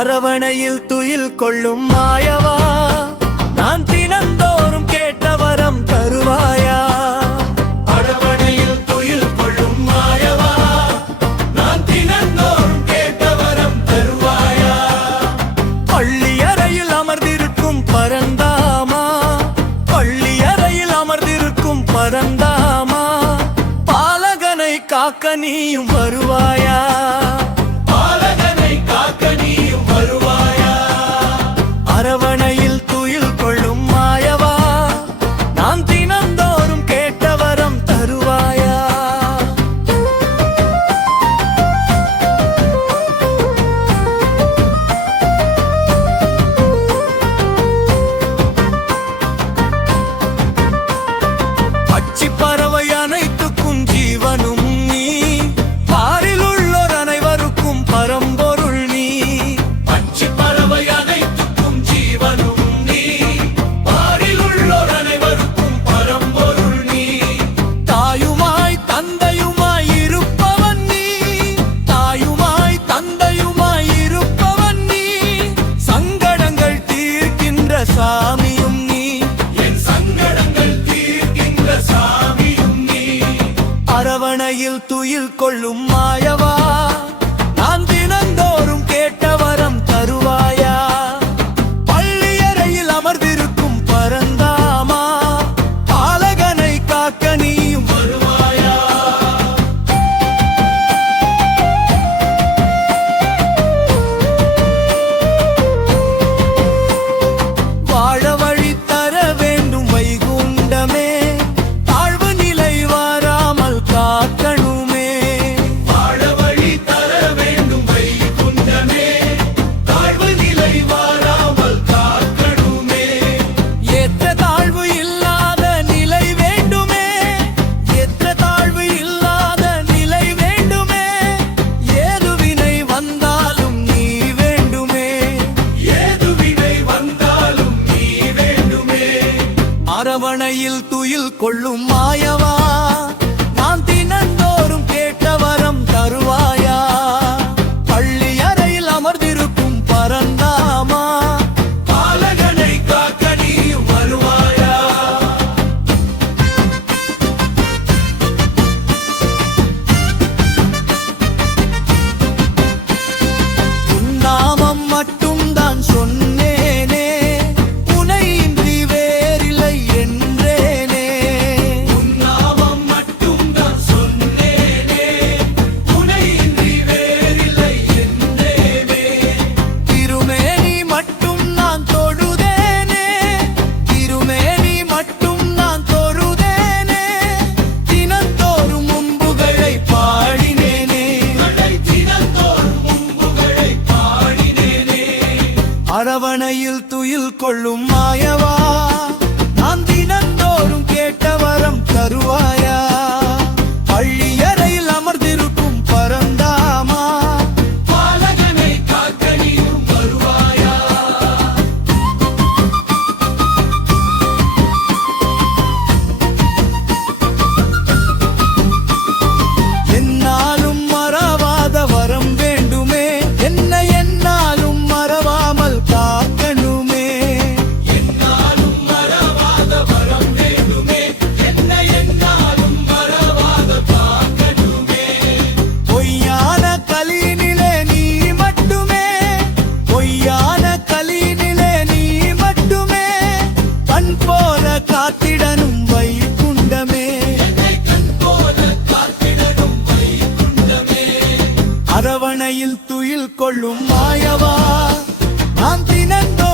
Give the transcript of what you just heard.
அரவணையில் துயில் கொள்ளும் மாயவா, நான் தினந்தோறும் கேட்ட வரம் தருவாயா? அரவணையில் துயில் கொள்ளும் மாயவா, நான் தினந்தோறும் கேட்ட வரம் தருவாயா? பள்ளி அறையில் அமர்ந்திருக்கும் பரந்தாமா, பள்ளி அறையில் அமர்ந்திருக்கும் பரந்தாமா, பாலகனை காக்க நீயும் வருவாயா? அரவணையில் துயில் கொள்ளும் மாயவா, நான் தினந்தோறும் கேட்ட வரம் தருவாயா? பச்சி பறவை அனைத்துக்கும் ஜீவனும் நீ, பாரில் உள்ளோர் அனைவருக்கும் பரம்பொருள் நீ. பச்சி பறவை சாமியும் நீ, என் சங்கடங்கள் தீர்க்கின்ற சாமியும் நீ. அரவணையில் துயில் கொள்ளும் மாயவா, நான் தினந்தோறும் கேட்ட வரம் தருவாயா? பள்ளி அறையில் அமர்ந்திருக்கும் பரந்தாமா, பாலகனை காக்க நீயும் வருவாயா? வாழ வழி தர வேண்டும் வைகுண்டமே, தாழ்வு நிலை வராமல் காக்கணுமே. வாழ வழி தர வேண்டும் வைகுண்டமே, தாழ்வு நிலை வராமல் காக்கணுமே. ஏற்ற தாழ்வு இல்லாத நிலை வேண்டுமே, ஏற்ற தாழ்வு இல்லாத நிலை வேண்டுமே. ஏது வினை வந்தாலும் நீ வேண்டுமே, ஏது வினை வந்தாலும் நீ வேண்டுமே. அரவணையில் துயில் கொள்ளும் மாயவா, நான் தினந்தோறும் கேட்ட வரம் தருவாயா? பள்ளி அறையில் அமர்ந்திருக்கும் பரந்தாமா, பாலகனை காக்க நீயும் வருவாயா? உன் நாமம் மட்டும் தான் சொன்னேனே, உனை இன்றி வேறில்லை என்றேனே. உன் நாமம் மட்டும் தான் சொன்னேனே, உனை இன்றி வேறில்லை என்றேனே. திருமேனி மட்டும் நான் தொழுதேனே, திருமேனி மட்டும் நான் தொழுதேனே. தினந்தோறும் முன்புகளை பாடினேனே, தினந்தோறும் முன்புகளை பாடினேனே. அரவணையில் துயில் கொள்ளும் மாயவா, நான் தினந்தோறும் கேட்ட வரம் தருவாயா? பள்ளி அறையில் அமர்ந்திருக்கும் பரந்தாமா, பாலகனை காக்க நீயும் வருவாயா? என்னாலும் மறவாத வரம் வேண்டுமே, என்னை என்னாலும் மறவாமல் காக்கணுமே. என்னாலும் மறவாத வரம் வேண்டுமே, என்னை என்னாலும் மறவாத காக்கணுமே. பொய்யான கலினிலே நீ மட்டுமே, பொய்யான கலினிலே நீ மட்டுமே. கண் போல காத்திடனும் வைகுண்டமே, கண் போல காத்திடனும் வைகுண்டமே. அரவணையில் துயில் கொள்ளும் மாயவா, நான் தினந்தோறும்